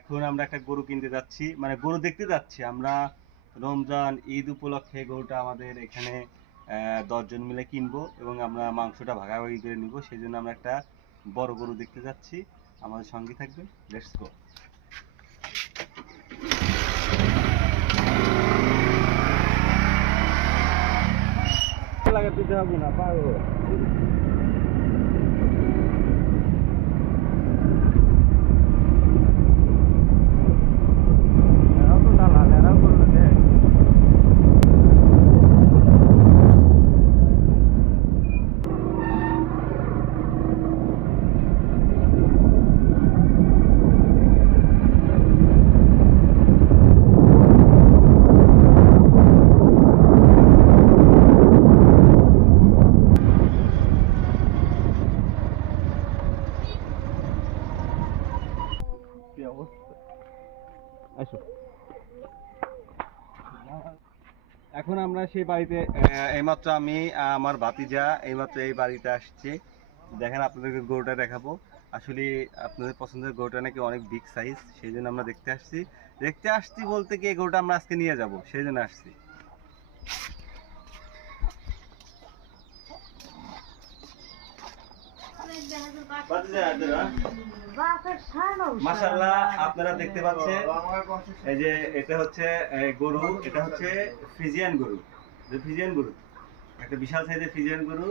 এখন আমরা একটা গরু কিনতে যাচ্ছি। মানে গরু দেখতে যাচ্ছি আমরা। রমজান, ঈদ উপলক্ষে গরুটা আমাদের এখানে দশজন মিলে কিনবো এবং আমরা মাংসটা ভাগাভাগি করে নিব। সেই জন্য আমরা একটা বড় গরু দেখতে যাচ্ছি। আমাদের সঙ্গে থাকবেন। লেটস গো লাগাতে হবে না এখন আমরা সেই বাড়িতে এইমাত্র আমি আমার ভাতিজা এইমাত্র এই বাড়িতে আসছে। দেখেন আপনাদেরকে গরুটা দেখাবো। আসলে আপনাদের পছন্দের গরুটা নাকি অনেক বিগ সাইজ সেই জন্য আমরা দেখতে আসছি। দেখতে আসছি বলতে কি এই গরুটা আমরা আজকে নিয়ে যাব, সেই জন্য আসছি। মাশাআল্লাহ, আপনারা দেখতে পাচ্ছেন, এই যে এটা হচ্ছে গরু, এটা হচ্ছে ফ্রিজিয়ান গরু, যে ফ্রিজিয়ান গরু, একটা বিশাল সাইজের ফ্রিজিয়ান গরু,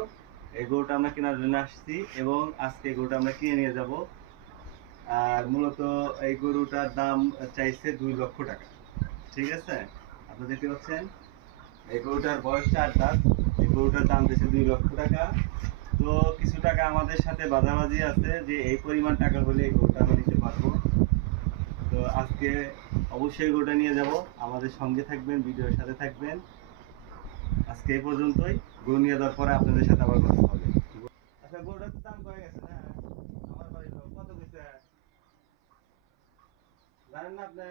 এই গরুটা আমরা কেনার জন্য আসছি এবং আজকে গরুটা আমরা কিনে নিয়ে যাব। আর মূলত এই গরুটার দাম চাইছে দুই লক্ষ টাকা, ঠিক আছে? আপনারা দেখতে পাচ্ছেন, এই গরুটার বয়স চার দাঁত, এই গরুটার দাম দিয়েছে দুই লক্ষ টাকা। তো কিছু টাকা আমাদের সাথে বাজাবাজি আছে যে এই পরিমাণ টাকা হলে গরুটা আমরা নিতে পারব। তো আজকে অবশ্যই গরুটা নিয়ে যাব। আমাদের সঙ্গে থাকবেন, ভিডিওর সাথে থাকবেন। আজকে এই পর্যন্তই। গরু নিয়ে যাওয়ার পরে আপনাদের সাথে আবার কথা হবে। আচ্ছা গরুটার দাম কয়ে গেছে না? আমার বাড়ির কত কইছে? জানেন না আপনি?